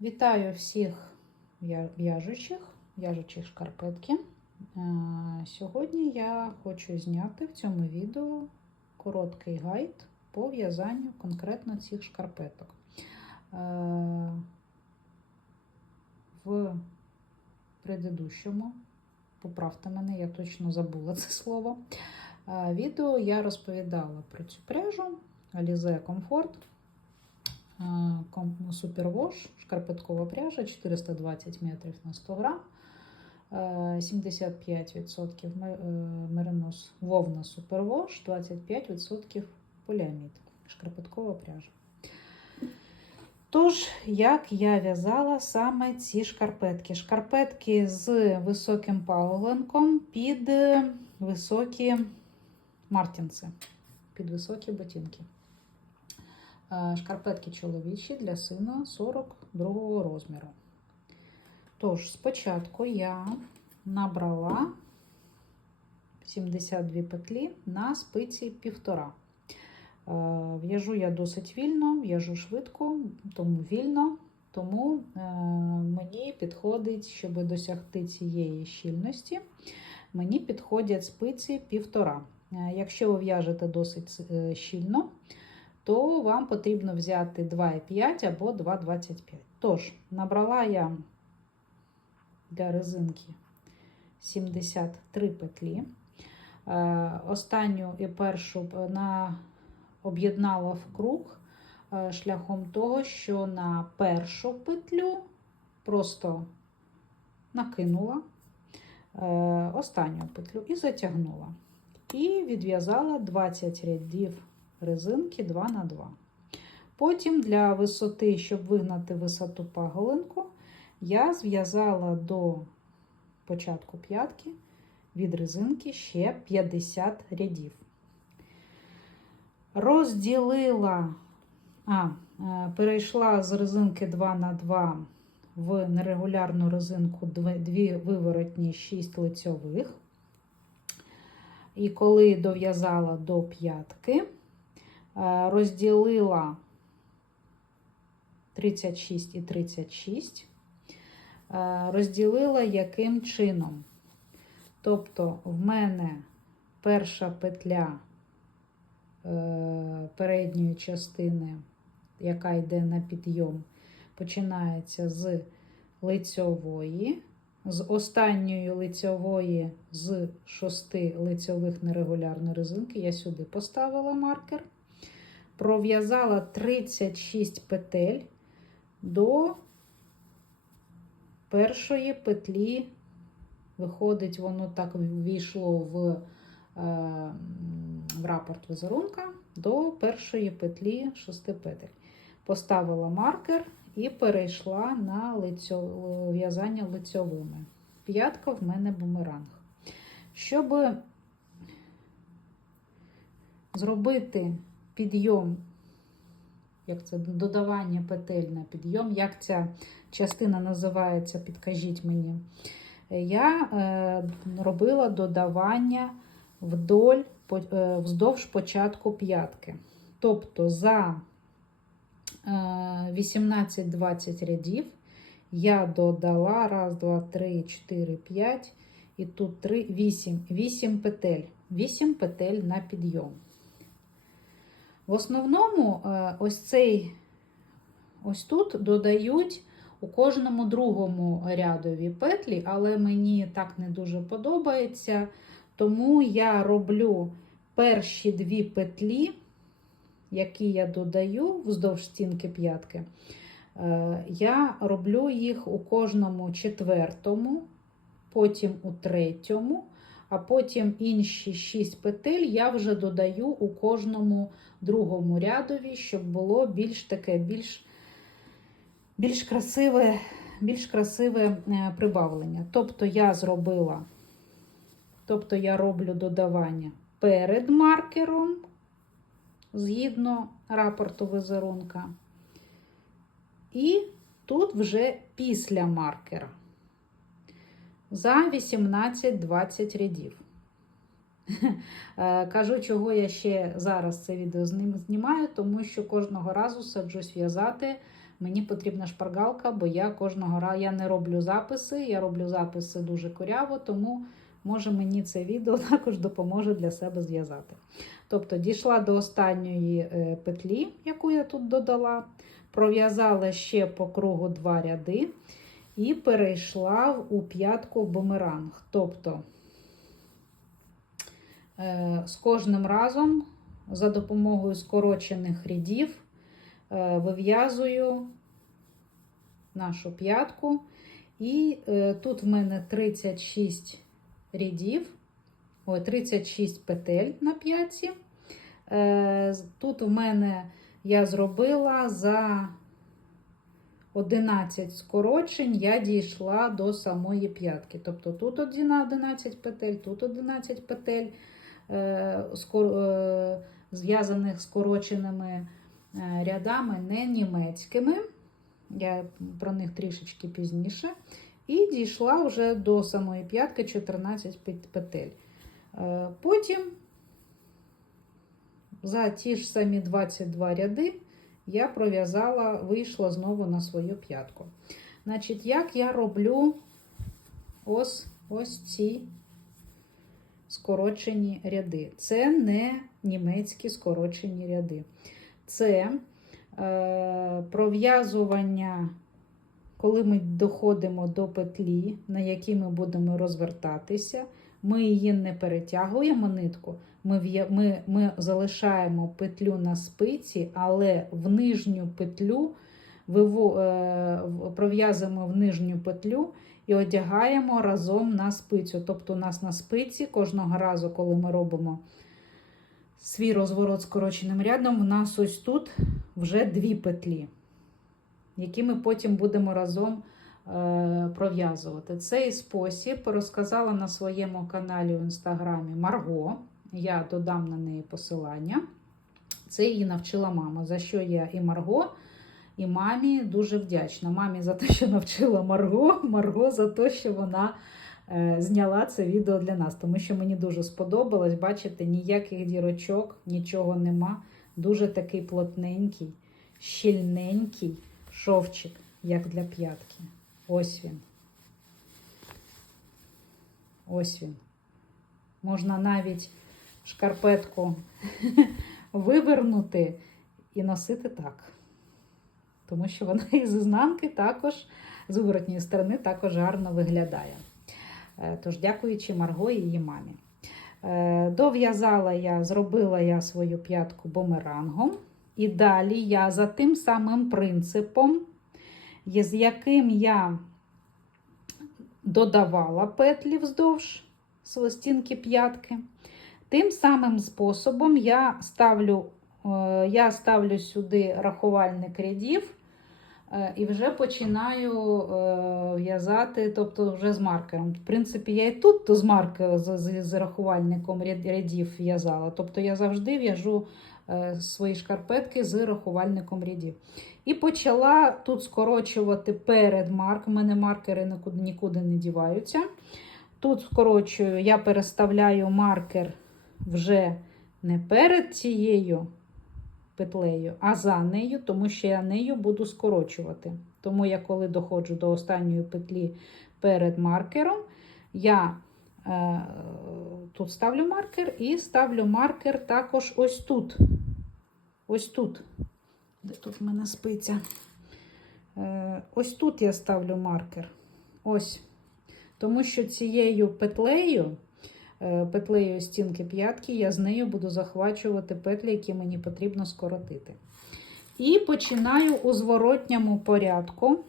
Вітаю всіх в'я- в'яжучих, в'яжучих шкарпетки. Е, Сьогодні я хочу зняти в цьому відео короткий гайд по в'язанню конкретно цих шкарпеток. Е, В предыдущому, поправте мене, я точно забула це слово. е, Відео я розповідала про цю пряжу Alize Comfort. Супервош, шкарпеткова пряжа 420 метрів на 100 грам, е, 75% ме- е, меринос вовна супервош, 25% поліамід, шкарпеткова пряжа. Тож, як я в'язала саме ці шкарпетки? Шкарпетки з високим пауленком під е, високі мартінси, під високі ботинки. Е, Шкарпетки чоловічі для сина 42 розміру. Тож, спочатку я набрала 72 петлі на спиці півтора. Е, В'яжу я досить вільно, в'яжу швидко, тому вільно, тому е, мені підходить, щоб досягти цієї щільності, мені підходять спиці півтора. Е, Якщо ви в'яжете досить щільно, то вам потрібно взяти 2,5 або 2,25. Тож, набрала я для резинки 73 петлі. Е, Останню і першу на, об'єднала в круг е, шляхом того, що на першу петлю просто накинула е, останню петлю і затягнула. І відв'язала 20 рядів резинки 2 на 2. Потім для висоти, щоб вигнати висоту паголинку, я зв'язала до початку п'ятки від резинки ще 50 рядів. Розділила, а, е, перейшла з резинки 2 на 2 в нерегулярну резинку 2 виворотні 6 лицьових. І коли дов'язала до п'ятки, розділила 36 і 36, е, розділила яким чином. Тобто, в мене перша петля е, передньої частини, яка йде на підйом, починається з лицьової, з останньої лицьової з шести лицьових нерегулярної резинки, я сюди поставила маркер, пров'язала 36 петель до першої петлі. Виходить, воно так ввійшло в, е, в рапорт візерунка до першої петлі шести петель. Поставила маркер і перейшла на лицьо, в'язання лицьовими. П'ятка в мене бумеранг. Щоб зробити підйом, як це додавання петель на підйом, як ця частина називається, підкажіть мені, я е, робила додавання вдоль, по, е, вздовж початку п'ятки. Тобто за 18-20 рядів я додала 1, 2, 3, 4, 5 і тут 3, 8, 8 петель. 8 петель на підйом. В основному е, ось цей ось тут додають у кожному другому рядові петлі, але мені так не дуже подобається. Тому я роблю перші дві петлі які я додаю вздовж стінки п'ятки, е, я роблю їх у кожному четвертому, потім у третьому, а потім інші шість петель я вже додаю у кожному другому рядові, щоб було більш таке, більш більш красиве, більш красиве е, прибавлення. Тобто я зробила, тобто я роблю додавання перед маркером згідно рапорту візерунка. І тут вже після маркера за 18-20 рядів. Е, Кажу, чого я ще зараз це відео з ним знімаю, тому що кожного разу саджусь в'язати Мені потрібна шпаргалка, бо я кожного разу я не роблю записи, я роблю записи дуже коряво, тому може мені це відео також допоможе для себе зв'язати. Тобто дійшла до останньої е, петлі, яку я тут додала, пров'язала ще по кругу два ряди і перейшла в- у п'ятку бумеранг. Тобто е, з кожним разом за допомогою скорочених рядів е, вив'язую нашу п'ятку. І е, тут в мене 36 рядів, ой, 36 петель на п'ятці. Тут в мене я зробила за 11 скорочень, я дійшла до самої п'ятки. Тобто тут 11 петель, тут 11 петель, е, е, зв'язаних скороченими е, рядами, не німецькими. Я про них трішечки пізніше. І дійшла вже до самої п'ятки 14 петель. Потім за ті ж самі 22 ряди я пров'язала, вийшла знову на свою п'ятку. Значить, як я роблю ось, ось ці скорочені ряди. Це не німецькі скорочені ряди. Це е, пров'язування, коли ми доходимо до петлі, на якій ми будемо розвертатися, ми її не перетягуємо нитку, ми, ми, ми залишаємо петлю на спиці, але в нижню петлю е, пров'язуємо в нижню петлю і одягаємо разом на спицю. Тобто, у нас на спиці кожного разу, коли ми робимо свій розворот скороченим рядом, у нас ось тут вже дві петлі, які ми потім будемо разом пров'язувати. Цей спосіб розказала на своєму каналі в інстаграмі Марго. Я додам на неї посилання. Це її навчила мама, за що я і Марго, і мамі дуже вдячна. Мамі за те, що навчила Марго, Марго за те, що вона е, зняла це відео для нас. Тому що мені дуже сподобалось, бачите, ніяких дірочок, нічого нема. Дуже такий плотненький, щільненький шовчик, як для п'ятки. Ось він. Ось він. Можна навіть шкарпетку вивернути і носити так. Тому що вона із ізнанки також, з виворотньої сторони, також гарно виглядає. Е, Тож, дякуючи Марго і її мамі. Е, Дов'язала я, зробила я свою п'ятку бумерангом. І далі я за тим самим принципом, з яким я додавала петлі вздовж стінки п'ятки. Тим самим способом я ставлю, е, я ставлю сюди рахувальник рядів е, і вже починаю е, в'язати, тобто вже з маркером. В принципі, я і тут з маркером, з, з, з рахувальником рядів в'язала. Тобто я завжди в'яжу свої шкарпетки з рахувальником рядів. І почала тут скорочувати перед марк. У мене маркери нікуди, нікуди не діваються. Тут скорочую, я переставляю маркер вже не перед цією петлею, а за нею, тому що я нею буду скорочувати. Тому я, коли доходжу до останньої петлі перед маркером, я е, тут ставлю маркер і ставлю маркер також ось тут. Ось тут. Де тут в мене спиця? Е, ось тут я ставлю маркер. Ось. Тому що цією петлею, е, петлею стінки п'ятки, я з нею буду захвачувати петлі, які мені потрібно скоротити. І починаю у зворотньому порядку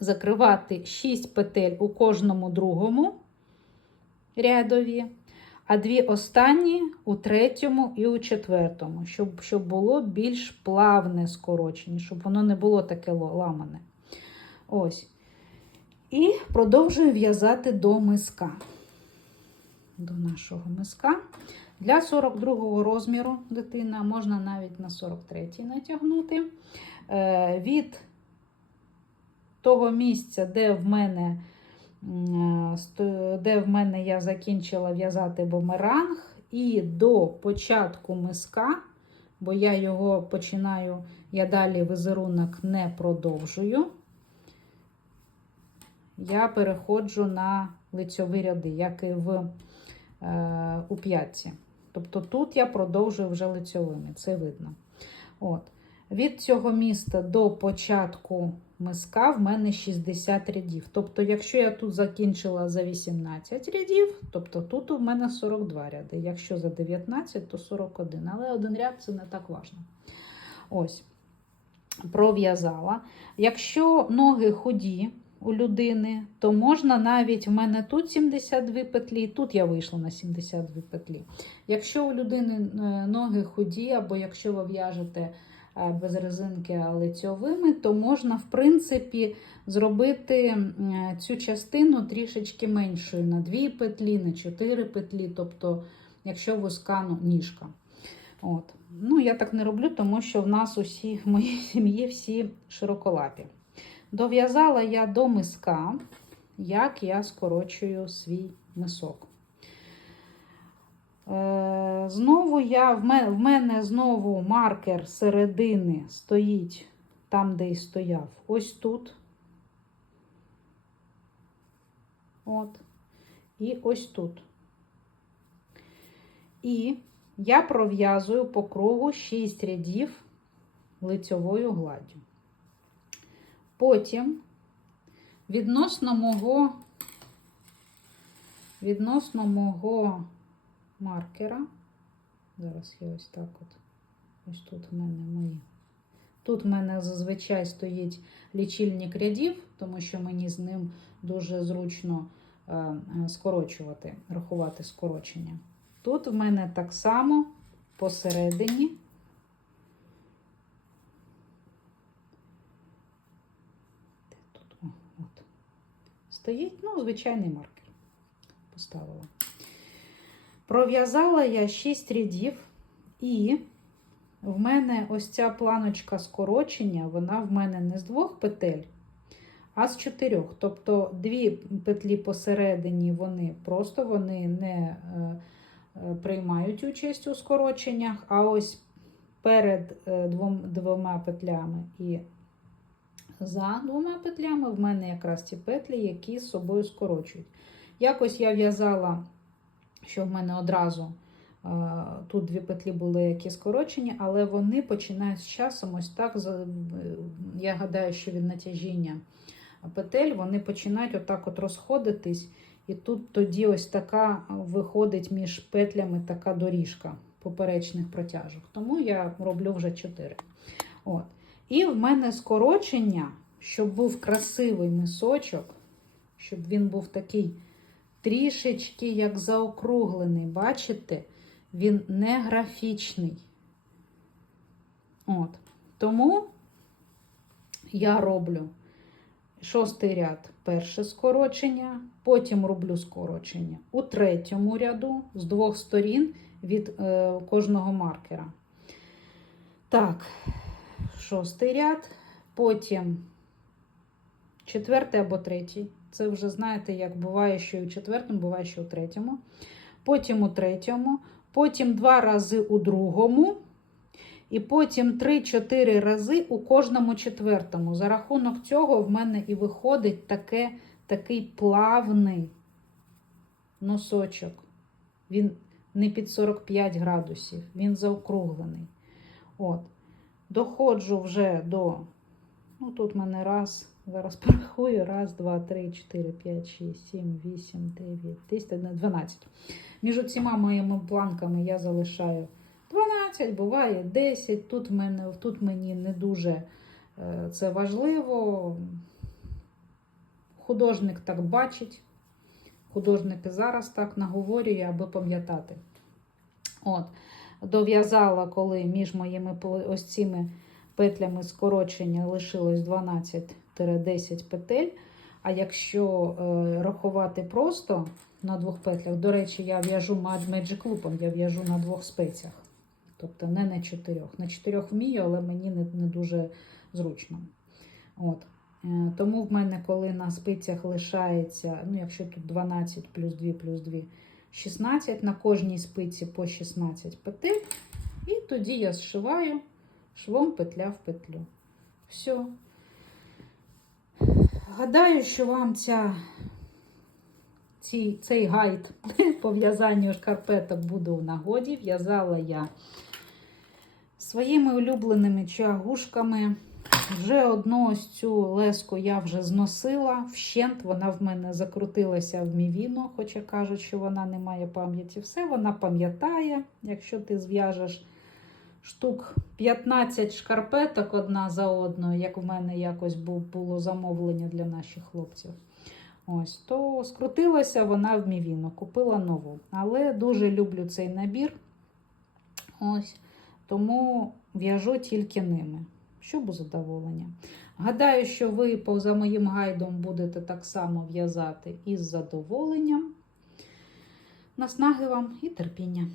закривати 6 петель у кожному другому рядові, а дві останні у третьому і у четвертому, щоб, щоб було більш плавне скорочення, щоб воно не було таке ламане. Ось. І продовжую в'язати до миска. До нашого миска. Для 42 розміру дитина можна навіть на 43 натягнути. Е, Від того місця, де в мене, де в мене я закінчила в'язати бумеранг, і до початку миска бо я його починаю, я далі візерунок не продовжую. Я переходжу на лицьові ряди, як і в, е, у п'ятці. Тобто тут я продовжую вже лицьовими, це видно. От. Від цього міста до початку миска в мене 60 рядів. Тобто, якщо я тут закінчила за 18 рядів, тобто тут у мене 42 ряди. Якщо за 19, то 41. Але один ряд це не так важливо. Ось, пров'язала. Якщо ноги худі у людини, то можна навіть в мене тут 72 петлі, тут я вийшла на 72 петлі. Якщо у людини е, ноги худі, або якщо ви в'яжете без резинки, лицьовими, то можна, в принципі, зробити цю частину трішечки меншою на 2 петлі, на 4 петлі, тобто, якщо вузька ну, ніжка. От. Ну, я так не роблю, тому що в нас усі в моїй сім'ї всі широколапі. Дов'язала я до миска, як я скорочую свій мисок. Е, знову я, в мене, знову маркер середини стоїть там, де і стояв. Ось тут. От. І ось тут. І я пров'язую по кругу 6 рядів лицьовою гладдю. Потім відносно мого, відносно мого маркера, зараз я ось так от, ось тут в мене мої. Тут в мене зазвичай стоїть лічильник рядів, тому що мені з ним дуже зручно е, скорочувати, рахувати скорочення. Тут в мене так само посередині тут? Стоїть, ну, звичайний маркер. Поставила. Пров'язала я 6 рядів, і в мене ось ця планочка скорочення, вона в мене не з двох петель, а з чотирьох. Тобто дві петлі посередині, вони просто вони не е, е, приймають участь у скороченнях, а ось перед е, двом, двома петлями і за двома петлями в мене якраз ті петлі, які з собою скорочують. Якось я в'язала, що в мене одразу е, тут дві петлі були які скорочені, але вони починають з часом ось так. Я гадаю, що від натяжіння петель вони починають отак от розходитись. І тут тоді ось така виходить між петлями така доріжка поперечних протяжок. Тому я роблю вже 4. От. І в мене скорочення, щоб був красивий мисочок, щоб він був такий трішечки як заокруглений. Бачите? Він не графічний. От. Тому я роблю шостий ряд перше скорочення, потім роблю скорочення у третьому ряду з двох сторін від е, кожного маркера. Так, шостий ряд, потім четвертий або третій. Це вже знаєте, як буває, що і у четвертому, буває, що у третьому. Потім у третьому, потім два рази у другому. І потім 3-4 рази у кожному четвертому. За рахунок цього в мене і виходить таке, такий плавний носочок. Він не під 45 градусів, він заокруглений. От. Доходжу вже до. Ну, тут в мене раз, зараз порахую, раз, два, три, чотири, п'ять, шість, сім, вісім, дев'ять, десять, дванадцять. Між оціма моїми планками я залишаю 12, буває 10. Тут, в мене, тут мені не дуже е, це важливо. Художник так бачить. Художник зараз так наговорює, аби пам'ятати. От, Дов'язала, коли між моїми ось цими петлями скорочення лишилось 12-10 петель. А якщо е, рахувати просто на двох петлях, до речі, я в'яжу Magic Loop, я в'яжу на двох спеціях. Тобто не на чотирьох. На чотирьох вмію, але мені не, не дуже зручно. От. Е, Тому в мене, коли на спицях лишається, ну, якщо тут 12 плюс 2 плюс 2, 16, на кожній спиці по 16 петель. І тоді я зшиваю швом петля в петлю. Все. Гадаю, що вам ця, ці, цей гайд по в'язанню шкарпеток буде в нагоді. В'язала я своїми улюбленими чагушками. Вже одну ось цю леску я вже зносила вщент, вона в мене закрутилася в мівіну, хоча кажуть, що вона не має пам'яті. Все вона пам'ятає, якщо ти зв'яжеш штук 15 шкарпеток одна за одною, як в мене якось було замовлення для наших хлопців. Ось, то скрутилася вона в мівіну, купила нову. Але дуже люблю цей набір. Ось, тому в'яжу тільки ними, щоб задоволення. Гадаю, що ви поза моїм гайдом будете так само в'язати із задоволенням. Наснаги вам і терпіння.